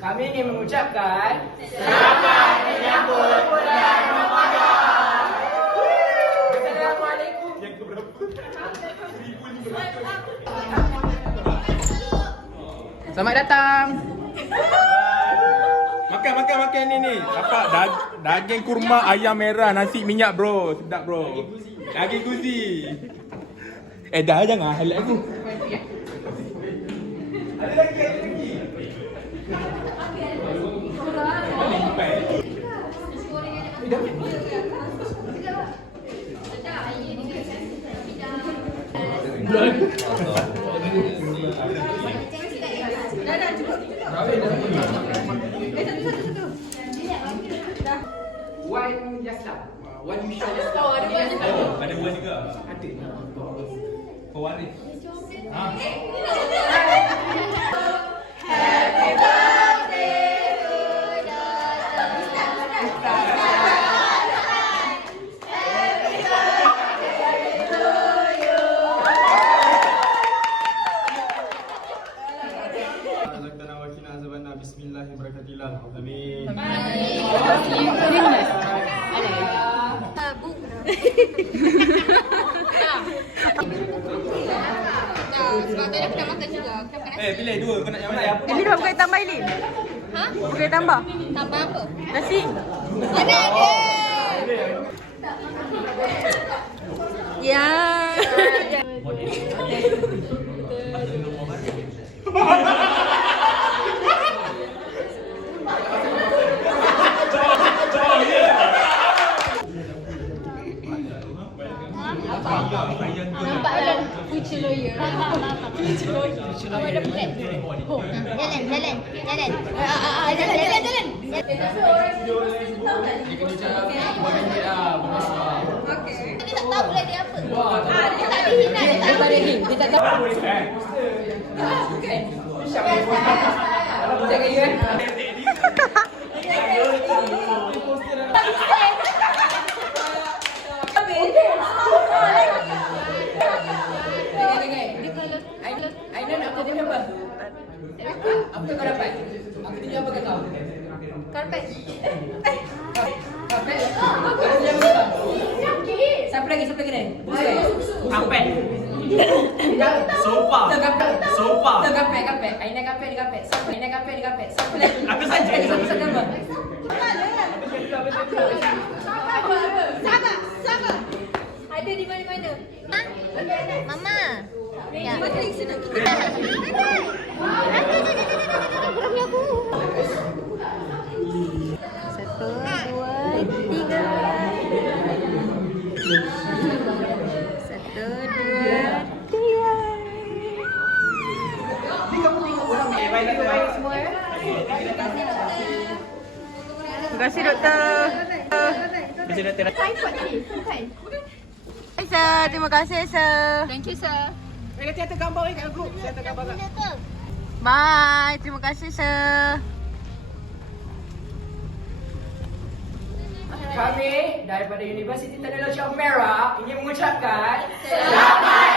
Kami ingin mengucapkan selamat menyambut bulan Ramadan. Assalamualaikum. Yang keberapa? Selamat datang. Makan ni. Dapat daging kurma, ayam merah, nasi minyak bro. Sedap bro. Daging kuzi. Dah jangan halak aku. Ada lagi. One just lah. One you share just Oh, ada buah juga. Ada buah juga. Ada. Pewaris. Bismillahirrahmanirrahim. Amin. Sebab tadi aku dah makan juga. Aku dah makan nasi. Pilih dua. Kau nak yang mana? Ini dah boleh tambah ini. Ha? Boleh tambah. Tambah apa? Nasi. Ada. Ya. Nampak lah future lawyer. Future lawyer. Awak ada plan? Jalan. Tapi orang ni tahu tak? Dia tak tahu lah dia apa. Dia tak dihina. Dia tak tahu. Jaga you kan? Aina nak kau punya apa? Apa kau dapat? Aku tunjuk apa kat kau? Karpet. Karpet? Aku tunjuk apa kat kau? Siapa lagi ni? Buset. Karpet. Sofa. Sofa. Karpet. Aina karpet ni karpet. Siapa lagi? Aku saja. Siapa gambar? Sabar. Ada di mana-mana. Mama. Ya. Satu, dua, tiga. Satu, dua, tiga. Baik semua ya. Terima kasih doktor. Sir, terima kasih sir. Thank you, sir. Saya gambar kat grup. Saya gambar kat. Bye. Terima kasih sir. Kami daripada Universiti Tadullah Syah Merah ingin mengucapkan selamat